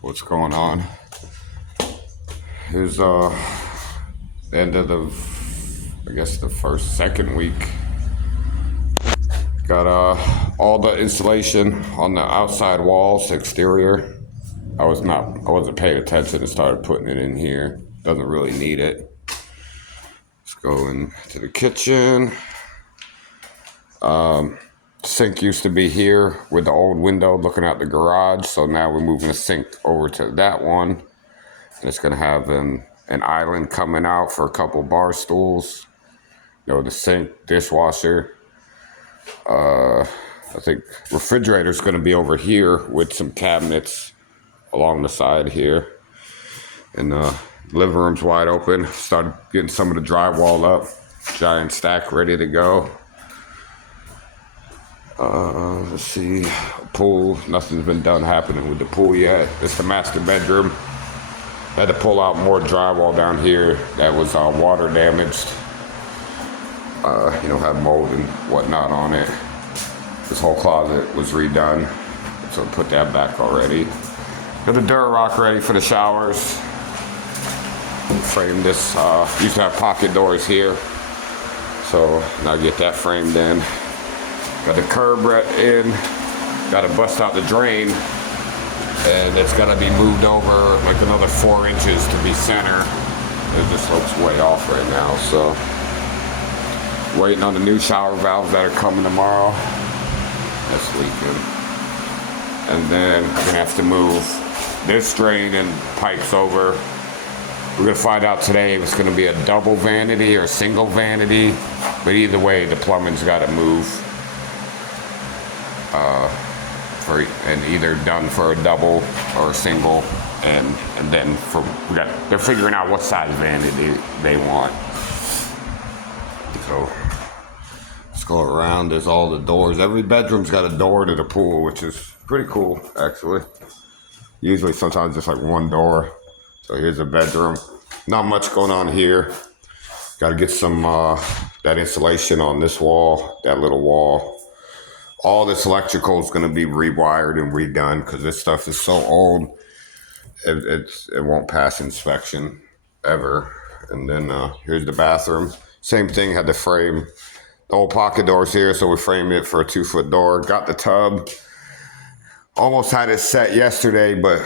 what's going on. Here's the end of the, I guess the second week. Got all the insulation on the outside walls, exterior. I wasn't paying attention and started putting it in here. Doesn't really need it. Let's go into the kitchen. Sink used to be here with the old window looking out the garage, so now we're moving the sink over to that one. And it's gonna have an island coming out for a couple bar stools. The sink, dishwasher. I think refrigerator's gonna be over here with some cabinets along the side here. And living room's wide open. Started getting some of the drywall up. Giant stack ready to go. Let's see, pool, nothing's been done happening with the pool yet. It's the master bedroom. Had to pull out more drywall down here that was water damaged. Had mold and whatnot on it. This whole closet was redone, so put that back already. Got the Durarock ready for the showers. Frame this, used to have pocket doors here, so now get that framed in. Got the curb in, got to bust out the drain, and it's got to be moved over like another 4 inches to be center. It just looks way off right now, so waiting on the new shower valves that are coming tomorrow. That's leaking. And then I'm gonna have to move this drain and pipes over. We're gonna find out today if it's gonna be a double vanity or a single vanity, but either way, the plumbing's got to move. And either done for a double or a single, and then they're figuring out what size vanity they want. So let's go around. There's all the doors. Every bedroom's got a door to the pool, which is pretty cool actually. Usually sometimes just like one door. So here's a bedroom. Not much going on here. Got to get some that insulation on this wall, that little wall. All this electrical is going to be rewired and redone because this stuff is so old. It won't pass inspection ever. And then here's the bathroom. Same thing, had to frame the old pocket doors here, so we framed it for a 2-foot door. Got the tub. Almost had it set yesterday, but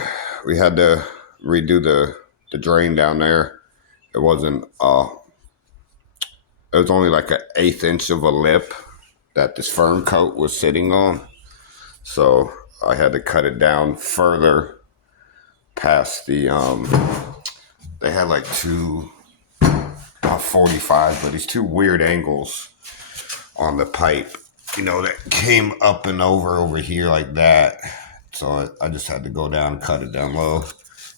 we had to redo the drain down there. It wasn't, it was only like an 1/8 inch of a lip that this firm coat was sitting on. So I had to cut it down further past the, they had like not 45, but these 2 weird angles on the pipe, that came up and over here like that. So I just had to go down and cut it down low.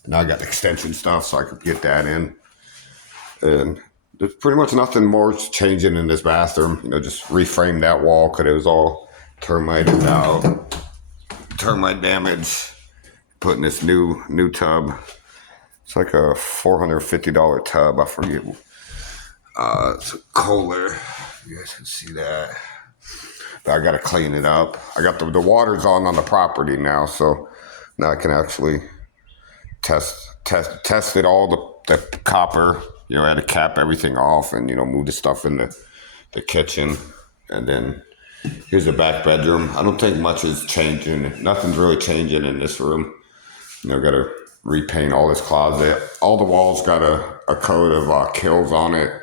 And now I got the extension stuff so I could get that in. And there's pretty much nothing more changing in this bathroom. Just reframe that wall because it was all termited out. Termite damage. Putting this new tub. It's like a $450 tub. I forget. It's a Kohler. You guys can see that. But I got to clean it up. I got the water's on the property now, so now I can actually test it all the copper. I had to cap everything off and, move the stuff in the kitchen. And then here's the back bedroom. I don't think much is changing. Nothing's really changing in this room. Got to repaint all this closet. All the walls got a coat of Kills on it.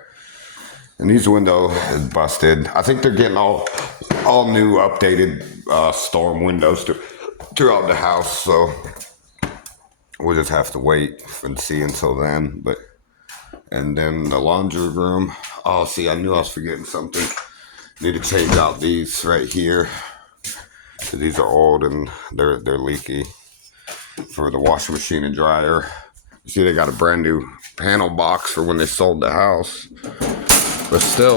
And these windows is busted. I think they're getting all new updated storm windows throughout the house. So we'll just have to wait and see until then. And then the laundry room. Oh, see, I knew I was forgetting something. Need to change out these right here. So these are old and they're leaky for the washing machine and dryer. You see, they got a brand new panel box for when they sold the house. But still,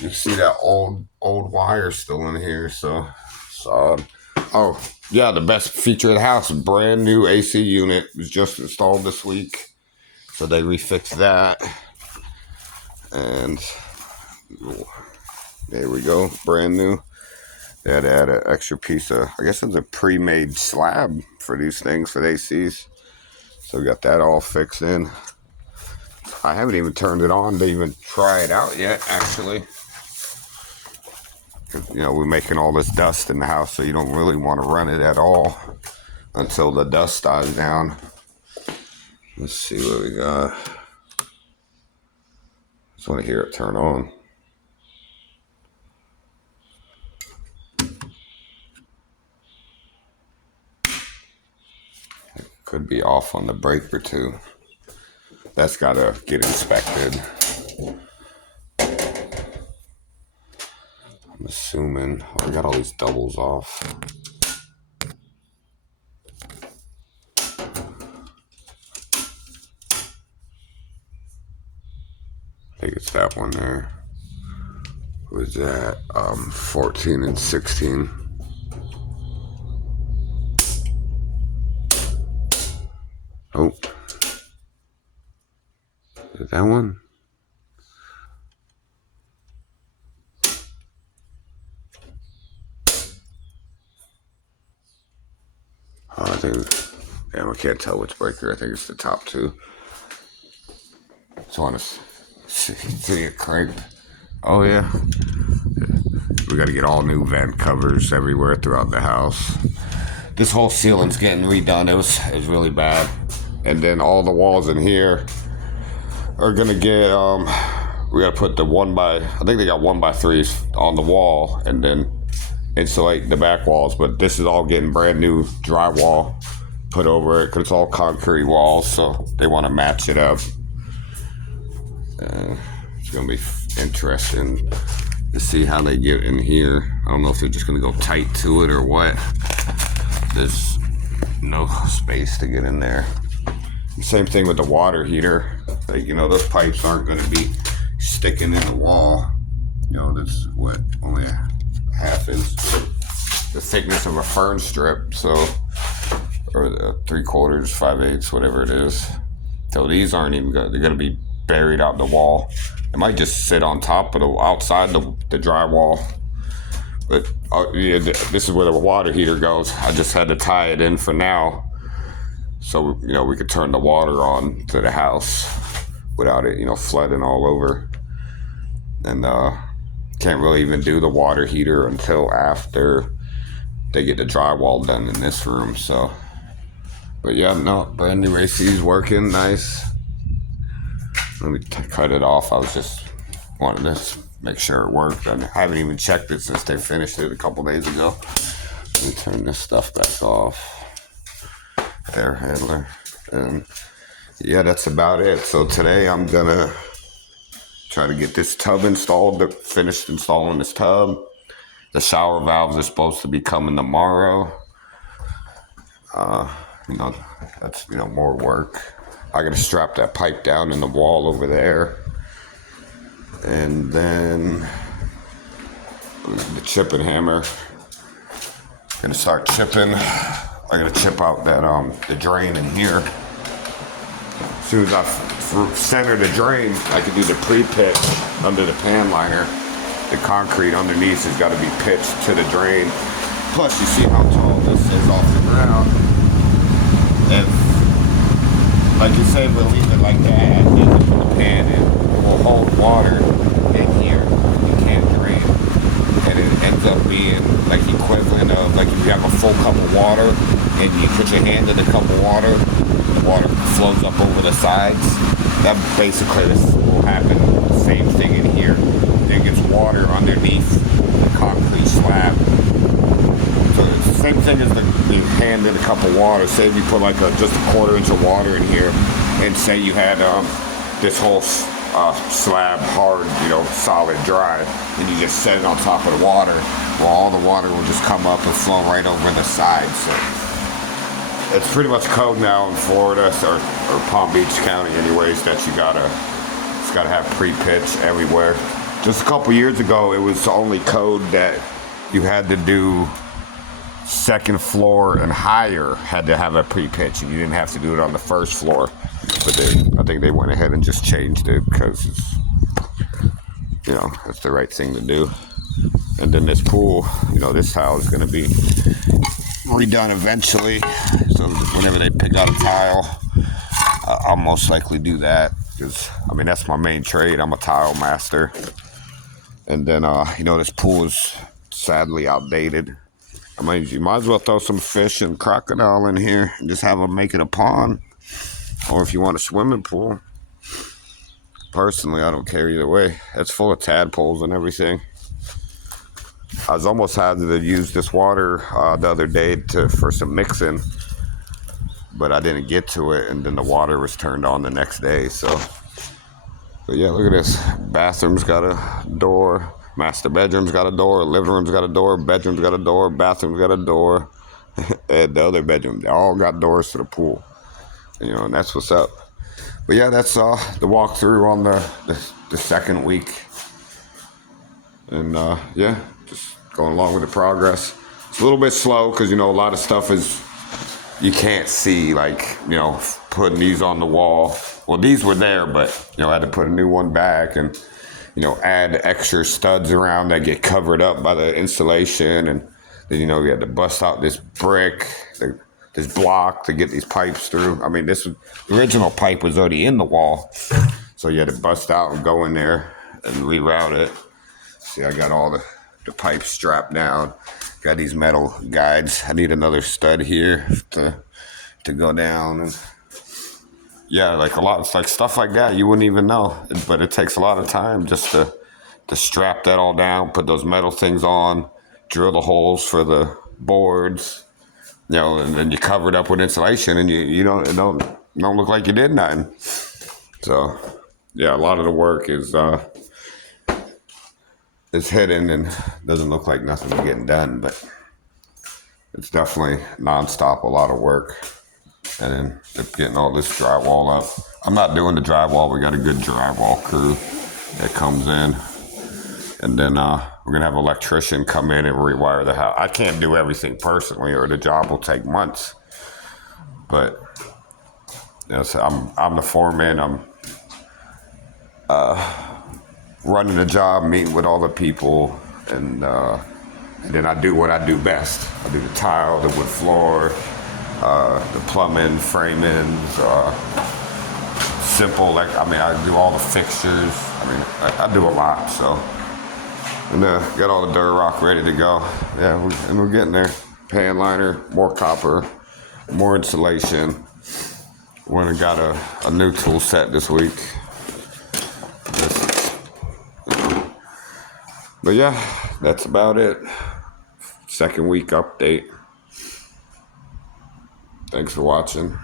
you see that old wire still in here. So, oh yeah, the best feature of the house, brand new AC unit was just installed this week. So they refixed that, and there we go, brand new. They had to add an extra piece of, I guess it's a pre-made slab for these things, for the ACs. So we got that all fixed in. I haven't even turned it on to even try it out yet, actually. You know, we're making all this dust in the house, so you don't really want to run it at all until the dust dies down. Let's see what we got. Just want to hear it turn on. It could be off on the breaker too. That's got to get inspected. I'm assuming. Oh, we got all these doubles off. I think it's that one there. What was that? 14 and 16. Oh. Is it that one? Oh, I think, damn, I can't tell which breaker. I think it's the top two. Just want to see it crank. Oh, yeah. We got to get all new vent covers everywhere throughout the house. This whole ceiling's getting redone. It was really bad. And then all the walls in here are going to get, we got to put the I think they got 1x3s on the wall and then insulate the back walls. But this is all getting brand new drywall put over it because it's all concrete walls. So they want to match it up. It's going to be interesting to see how they get in here. I don't know if they're just going to go tight to it or what. There's no space to get in there. Same thing with the water heater. Like, you know, those pipes aren't going to be sticking in the wall. You know, that's what, only a half inch, the thickness of a fern strip. So, or the 3/4, 5/8, whatever it is. So these aren't even good. They're going to be buried out the wall. It might just sit on top of outside the drywall. But yeah, this is where the water heater goes. I just had to tie it in for now, so you know we could turn the water on to the house without it, you know, flooding all over. And can't really even do the water heater until after they get the drywall done in this room. So, but yeah, no, brand new AC is working nice. Let me cut it off. I was just wanting to make sure it worked. I haven't even checked it since they finished it a couple days ago. Let me turn this stuff back off. Air handler. And yeah, that's about it. So today I'm gonna try to get this tub installed, finished installing this tub. The shower valves are supposed to be coming tomorrow. You know, that's, you know, more work. I gotta strap that pipe down in the wall over there. And then the chipping hammer. Gonna start chipping. I gotta chip out that the drain in here. As soon as I center the drain, I can do the pre-pitch under the pan liner. The concrete underneath has got to be pitched to the drain. Plus, you see how tall this is off the ground. If, like you say, we'll leave it like that, and then put the pan in, we'll hold water in here. You can't drain. And it ends up being like equivalent of, like if you have a full cup of water and you put your hand in the cup of water, the water flows up over the sides. That basically this will happen. The same thing in here. There gets water underneath the concrete slab. So it's the same thing as the hand in a cup of water. Say if you put like just a 1/4 inch of water in here, and say you had this whole slab hard, you know, solid dry, and you just set it on top of the water. Well, all the water will just come up and flow right over the sides. So it's pretty much code now in Florida or Palm Beach County, anyways, that it's gotta have pre-pitch everywhere. Just a couple years ago, it was only code that you had to do second floor and higher had to have a pre-pitch, and you didn't have to do it on the first floor. But I think they went ahead and just changed it because it's, you know, it's the right thing to do. And then this pool, you know, this tile is going to be redone eventually. So whenever they pick out a tile, I'll most likely do that because, I mean, that's my main trade. I'm a tile master. And then, this pool is sadly outdated. I mean, you might as well throw some fish and crocodile in here and just have them make it a pond. Or if you want a swimming pool. Personally, I don't care either way. It's full of tadpoles and everything. I was almost had to use this water the other day for some mixing, but I didn't get to it, and then the water was turned on the next day. So, but yeah, look at this. Bathroom's got a door. Master bedroom's got a door. Living room's got a door. Bedroom's got a door. Bathroom's got a door. And the other bedroom, they all got doors to the pool. And that's what's up. But yeah, that's the walkthrough on the second week. And yeah, just going along with the progress. It's a little bit slow because, a lot of stuff is you can't see, like, putting these on the wall. Well, these were there, but, I had to put a new one back and, add extra studs around that get covered up by the insulation. And then, we had to bust out this brick, this block to get these pipes through. I mean, the original pipe was already in the wall. So you had to bust out and go in there and reroute it. See, I got all the pipes strapped down. Got these metal guides. I need another stud here to go down. And yeah, like a lot, like stuff like that, you wouldn't even know. But it takes a lot of time just to strap that all down, put those metal things on, drill the holes for the boards. And then you cover it up with insulation, and you don't look like you did nothing. So, yeah, a lot of the work is hidden and doesn't look like nothing's getting done, but it's definitely nonstop, a lot of work. And then getting all this drywall up. I'm not doing the drywall. We got a good drywall crew that comes in, and then we're going to have an electrician come in and rewire the house. I can't do everything personally or the job will take months. But so I'm the foreman. I'm running the job, meeting with all the people, and then I do what I do best. I do the tile, the wood floor, the plumbing, framings, simple. I do all the fixtures. I do a lot, so. And got all the Durarock ready to go. Yeah, we're getting there. Pan liner, more copper, more insulation. Went and got a new tool set this week. But yeah, that's about it. Second week update. Thanks for watching.